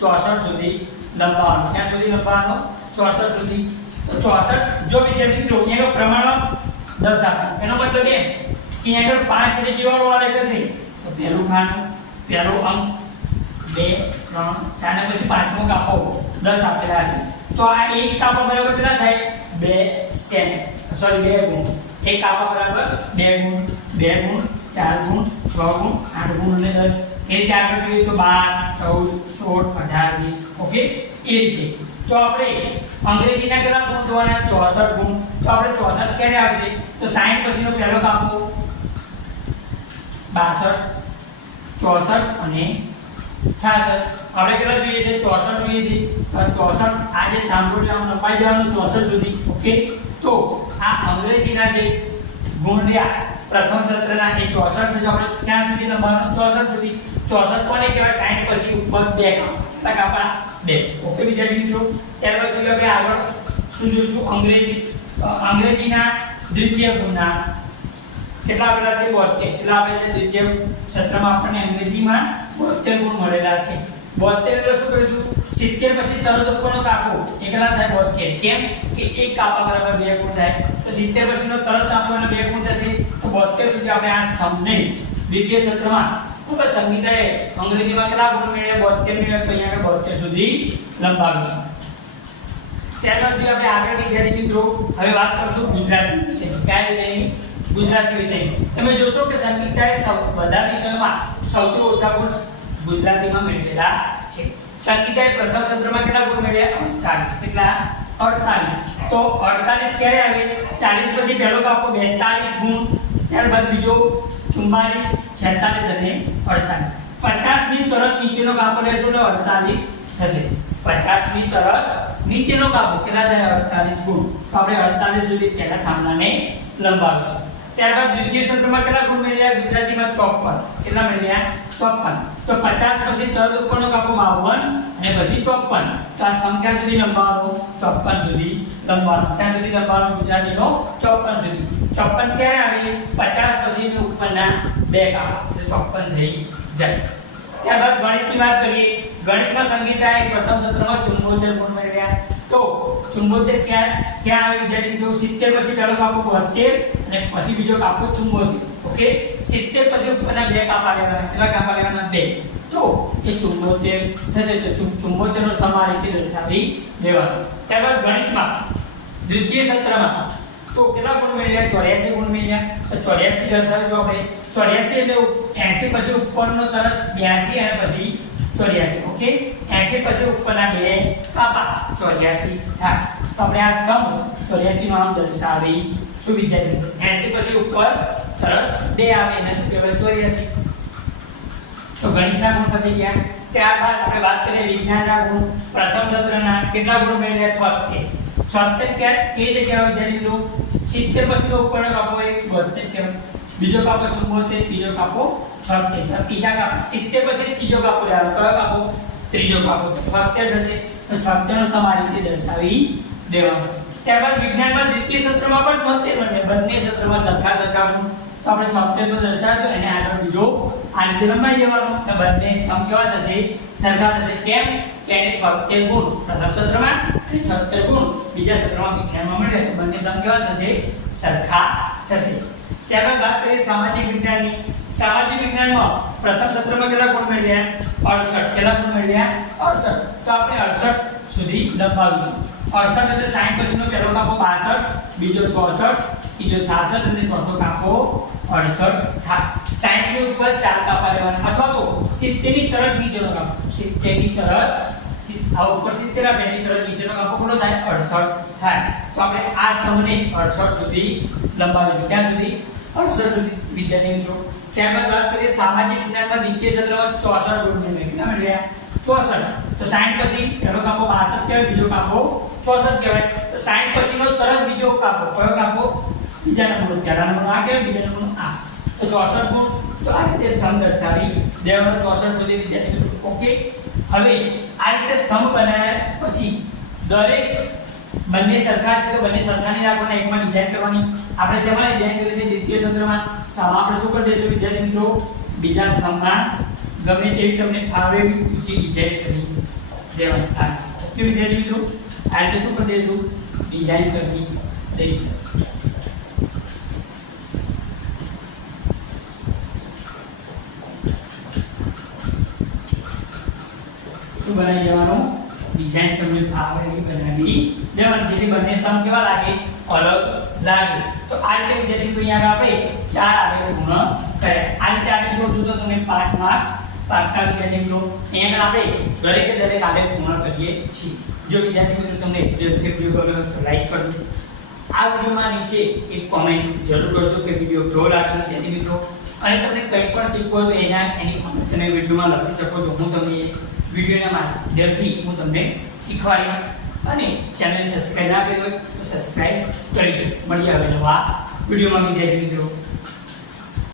64 સુધી લંબાવવાનો. ક્યાં સુધી લંબાવવાનો? 64 સુધી. તો 64 જો વિદ્યાર્થી મિત્રો અહીંયા પ્રમાણમાં 10 આપો એનો મતલબ એ કે અહીંયા 5 રેખીવાળો આલેખ હશે તો પહેલું ખાનું, પહેલો અંક, 2, 3, 4 ને પછી પાંચમો કાપો 10 આપેલા હશે. તો આ એક કાપા બરાબર કેટલા થાય? 2 સેમી. સોરી 2 ગુણ. એક કાપા બરાબર 2 ગુણ, 2 ગુણ, 4 ગુણ, 6 ગુણ, 8 ગુણ અને 10 એ રીતે આગળ જોઈએ તો 12 14 16 18 20 ઓકે એ રીતે તો આપણે અંગ્રેજીના કેટલા ગુણ જોવાના 64 ગુણ તો આપણે 64 ક્યારે આવશે તો 60 પછીનો પહેલો કાપો 62 64 અને 66 આપણે કેટલા જોઈએ છે 64 જોઈએ છે તો 64 આ જે થાંભલો લેવાનું લંબાઈ જવાનું 64 સુધી ઓકે તો આ અંગ્રેજીના જે ગુણ રહ્યા પ્રથમ સત્રના એ 64 છે તો આપણે ક્યાં સુધી લંબાવવાનું 64 સુધી 64 કોને કહેવાય 60 પછી ઉપર 2 કાપ કેટલા કાપા 2 ઓકે વિદ્યાર્થી મિત્રો ત્યારબાદ જોઈએ આપણે આગળ શું જોઈશું અંગ્રેજીના દ્વિતીય ગુણના કેટલા આપેલા છે 72 કેટલા આપેલા છે દ્વિતીય સત્રમાં આપણને અંગ્રેજીમાં 72 ગુણ મળેલા છે 72 એટલે શું કરીશું 70 પછી તરત ઉપરનો કાપો એ કેટલા થાય 72 કેમ કે એક કાપા બરાબર 2 ગુણ થાય તો 70 પછીનો તરત કાપો અને 2 ગુણ થશે તો 72 સુધી આપણે આ સ્તંભને દ્વિતીય સત્રમાં તો સંગીતાએ અંગ્રેજીમાં કેટલા ગુણ મેળવ્યા 72 મેળવ્યા તો અહીંયા આગળ 72 સુધી લંબાવીશું ત્યારબાદ જો આપણે આગળ વિદ્યાર્થી મિત્રો હવે વાત કરશું ગુજરાતી વિશે કયા વિષયની ગુજરાતી વિષય તમે જોશો કે સંગીતાએ બધા વિષયોમાં સૌથી ઓછા ગુણ ગુજરાતીમાં મેળવેલા છે સંગીતાએ પ્રથમ સત્રમાં કેટલા ગુણ મેળવ્યા 48 કેટલા 48 તો 48 ક્યારે આવે 40 પછી પહેલો કાપો 42 ગુણ ત્યારબાદ બીજો 44 46 અને 48 50 ની તરત નીચેનો કાપો લેશો તો 48 થશે 50 ની તરત નીચેનો કાપો કેટલા થાય 48 ગુણ તો આપણે 48 સુધી પહેલા થાંભલાને લંબાવીશું ત્યારબાદ દ્વિતીય સત્રમાં કેટલા ગુણ મેળવ્યા ગુજરાતીમાં 54 કેટલા મેળવ્યા 54 તો 50 પછી તરત ઉપરનો કાપો 52 અને પછી 54 તો આ સ્તંભ ક્યાં સુધી લંબાવવાનો 54 સુધી લંબાવવાનો ક્યાં સુધી લંબાવવાનો ગુજરાતીનો 54 સુધી 54 ક્યારે આવે 50 પછી ઉપરના બે કાપો એટલે 54 થઈ જાય ત્યારબાદ ગણિતની વાત કરીએ ગણિતમાં સંગીતાએ પ્રથમ સત્રમાં 74 ગુણ મેળવ્યા તો 74 ક્યાં આવે વિદ્યાર્થી મિત્રો 70 પછી પહેલો કાપો 72 અને પછી બીજો કાપો 74 ઓકે 70 પછી ઉપરના બે કાપા લેવાના કેટલા કાપા લેવાના 2 તો એ 74 થશે તો 74 નો સ્તંભ આ રીતે દર્શાવી દેવાનો ત્યારબાદ ગણિતમાં દ્વિતીય સત્રમાં તો કેટલા ગુણ મેળવ્યા 84 ગુણ મેળવ્યા તો 84 દર્શાવજો આપણે 84 એટલે 80 પછી ઉપરનો તરત 82 અને પછી 84 ઓકે 80 પછી ઉપરના બે કાપા 84 થાય તો આપણે આ સ્તંભ 84 નો આમ દર્શાવી શું વિદ્યાર્થી 80 પછી ઉપર તરત બે આવે એને શું કહેવાય 84 તો ગણિતના ગુણ પતી ગયા ત્યારબાદ આપણે વાત કરીએ વિજ્ઞાનના ગુણ પ્રથમ સત્રના કેટલા ગુણ મેળવ્યા 76 કે રીતે કહેવાય વિદ્યાર્થી મિત્રો 70 પછીનો ઉપરનો કાપો એ 72 કહેવાય બીજો કાપો 74 ત્રીજો કાપો 76 ત્રીજા કાપો 70 પછી ત્રીજો કાપો લેવાનો કયો કાપો ત્રીજો કાપો તો 76 થશે તો 76 નો તમારી રીતે દર્શાવી દેવાનો ત્યારબાદ વિજ્ઞાનમાં દ્વિતીય સત્રમાં પણ 76 બને બંને સત્રમાં સરખા ગુણ તો આપણે 76 તો દર્શાવ્યો એને આગળ બીજો આ રીતે લંબાઈ દેવાનો તો બંને સ્તંભ કેવા થશે સરખા થશે કેમ કે એને 76 ગુણ પ્રથમ સત્રમાં અને 76 ગુણ બીજા સત્રમાં વિજ્ઞાનમાં મળે તો બંને સ્તંભ કેવા થશે સરખા થશે ત્યારબાદ વાત કરીએ સામાજિક વિજ્ઞાનની સામાજિક વિજ્ઞાનમાં પ્રથમ સત્રમાં કેટલા ગુણ મેળવ્યા 68 કેટલા ગુણ મેળવ્યા 68 તો આપણે 68 સુધી લંબાવીશું 68 એટલે 60 પછીનો પહેલો કાપો 62 બીજો 64 ત્રીજો 66 અને ચોથો કાપો 68 થાય 60 ની ઉપર 4 કાપા લેવાના અથવા તો 70 ની તરત નીચેનો કાપો 70 ની તરત આ ઉપર 70 આ બેની તરત નીચેનો કાપો કેટલો થાય 68 થાય તો આપણે આ સ્તંભને 68 સુધી લંબાવીશું ક્યાં સુધી 68 સુધી વિદ્યાર્થી મિત્રો ત્યારબાદ વાત કરીએ સામાજિક વિજ્ઞાનમાં દ્વિતીય સત્રમાં 64 ગુણ મેળવ્યા કેટલા મેળવ્યા 64 તો 60 પછી પહેલો કાપો 62 કહેવાય બીજો કાપો 64 કહેવાય તો 60 પછીનો તરત બીજો કાપો કયો કાપો બીજા નંબરનો પહેલા નંબરનો આ કહેવાય બીજા નંબરનો આ તો 64 ગુણ તો આ રીતે સ્તંભ દર્શાવી દેવાનો 64 સુધી વિદ્યાર્થી મિત્રો ઓકે હવે આ રીતે સ્તંભ બનાવ્યા પછી દરેક બંને સરખા છે તો બંને સરખા નહીં રાખવાના એકમાં ડિઝાઇન કરવાની આપણે શેમાં ડિઝાઇન કરીએ છીએ દ્વિતીય સત્રમાં તો આપણે શું કરી દઈશું વિદ્યાર્થી મિત્રો બીજા સ્તંભમાં ગમે તેવી તમને ફાવે એવી ઊંચી ડિઝાઇન કરી દેવાની ઓકે વિદ્યાર્થી મિત્રો આ રીતે શું કરી દઈશું ડિઝાઇન કરી દઈશું શું બનાવી દેવાનું ડિઝાઇન તમને ફાવે એવી બનાવી દેવાની જેથી બંને સ્તંભ કેવા લાગે અલગ લાગે તો આ રીતે વિદ્યાર્થી તો અહીંયા આપણે 4 આલેખ પૂર્ણ કર્યા આ રીતે આપણે જોશું તો તમને 5 માર્ક્સ પાર્ટના વિદ્યાર્થી મિત્રો અહીંયા આપણે દરેકે દરેક આલેખ પૂર્ણ કરીએ છીએ. જો વિદ્યાર્થી મિત્રો તમને વિડીયો ગમ્યો હોય તો લાઈક કરજો. આ વિડીયોમાં નીચે એક કોમેન્ટ જરૂર કરજો કે વિડીયો કેવો લાગ્યો વિદ્યાર્થી મિત્રો, અને તમને કંઈ પણ શીખવું હોય તો એની કોમેન્ટ તમે વિડીયોમાં લખી શકો છો. હું તમને વિડીયોના માધ્યમથી હું તમને શીખવાડીશ. અને ચેનલ સબસ્ક્રાઇબ ના કરી હોય તો સબસ્ક્રાઇબ કરી દો. મળીએ હવે નવા વિડીયોમાં વિદ્યાર્થી મિત્રો.